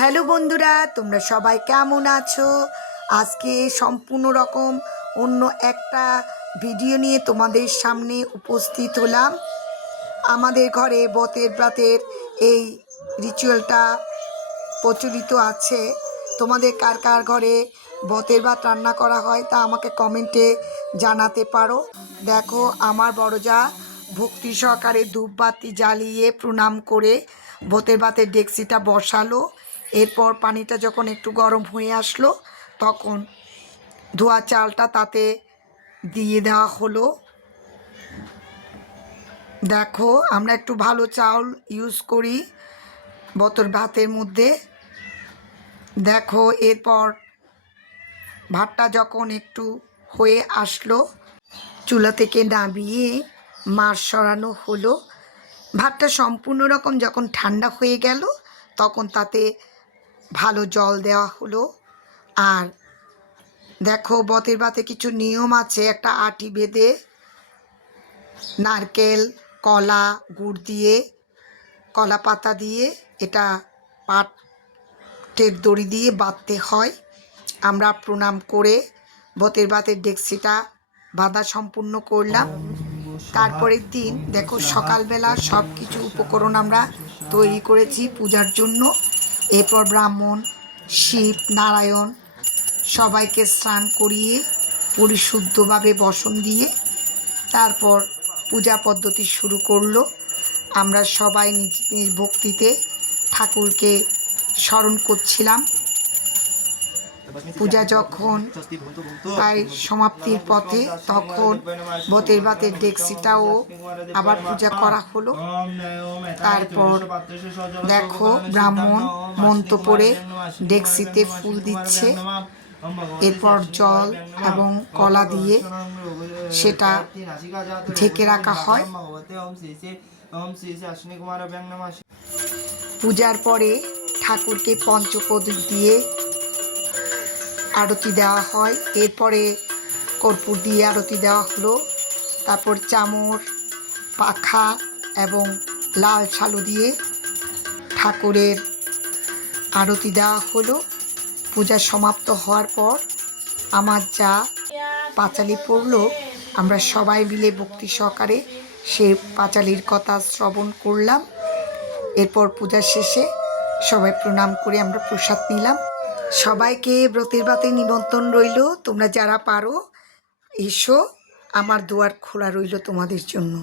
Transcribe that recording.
Hello বন্ধুরা, তোমরা সবাই কেমন আছো? আজকে সম্পূর্ণ রকম অন্য একটা ভিডিও নিয়ে তোমাদের সামনে উপস্থিত হলাম। আমাদের ঘরে বতের ব্রাতের এই রিচুয়ালটা প্রচলিত আছে। তোমাদের কার কার ঘরে বতের ভাত রান্না করা হয় তা আমাকে কমেন্টে জানাতে পারো। দেখো, আমার বড়জা ভক্তি সহকারে ধূপবাতি জ্বালিয়ে প্রণাম করে বতের ভাতের ডেকচিটা বসালো। এরপর পানিটা যখন একটু গরম হয়ে আসলো তখন ধোয়া চালটা তাতে দিয়ে দেওয়া হলো। দেখো, আমরা একটু ভালো চাউল ইউজ করি বতের ভাতের মধ্যে। দেখো, এরপর ভাতটা যখন একটু হয়ে আসলো চুলা থেকে নামিয়ে মাড় সরানো হলো। ভাতটা সম্পূর্ণ রকম যখন ঠান্ডা হয়ে গেল তখন তাতে ভালো জল দেওয়া হলো। আর দেখো, বতের ভাতে কিছু নিয়ম আছে। একটা আটি বেঁধে নারকেল, কলা, গুড় দিয়ে, কলা পাতা দিয়ে এটা পাটের দড়ি দিয়ে বাঁধতে হয়। আমরা প্রণাম করে বতের ভাতের ডেকচিটা বাঁধা সম্পূর্ণ করলাম। তারপরের দিন দেখো, সকালবেলা সব কিছু উপকরণ আমরা তৈরি করেছি পূজার জন্য। এরপর ব্রাহ্মণ, শিব, নারায়ণ সবাইকে স্নান করিয়ে পরিশুদ্ধভাবে বসন দিয়ে তারপর পূজা পদ্ধতি শুরু করলো। আমরা সবাই নিজ নিজ ভক্তিতে ঠাকুরকে স্মরণ করছিলাম। পূজা যখন প্রায় সমাপ্তির পথে তখন বতের ভাতের ডেকচিটাও আবার পূজা করা হলো। তারপর দেখো, ব্রাহ্মণ মন্ত্র পড়ে ডেকচিতে ফুল দিচ্ছে। এরপর জল এবং কলা দিয়ে সেটা ঢেকে রাখা হয়। পূজার পরে ঠাকুরকে পঞ্চপ্রদীপ দিয়ে আরতি দেওয়া হয়। এরপরে কর্পূর দিয়ে আরতি দেওয়া হলো। তারপর চামর, পাখা এবং লাল শালু দিয়ে ঠাকুরের আরতি দেওয়া হলো। পূজা সমাপ্ত হওয়ার পর আমার যা পাঁচালি পড়লো, আমরা সবাই মিলে ভক্তি সহকারে সে পাঁচালির কথা শ্রবণ করলাম। এরপর পূজা শেষে সবাই প্রণাম করে আমরা প্রসাদ নিলাম। সবাইকে ব্রতের ভাতে নিমন্ত্রণ রইল। তোমরা যারা পারো এসো, আমার দুয়ার খোলা রইল তোমাদের জন্য।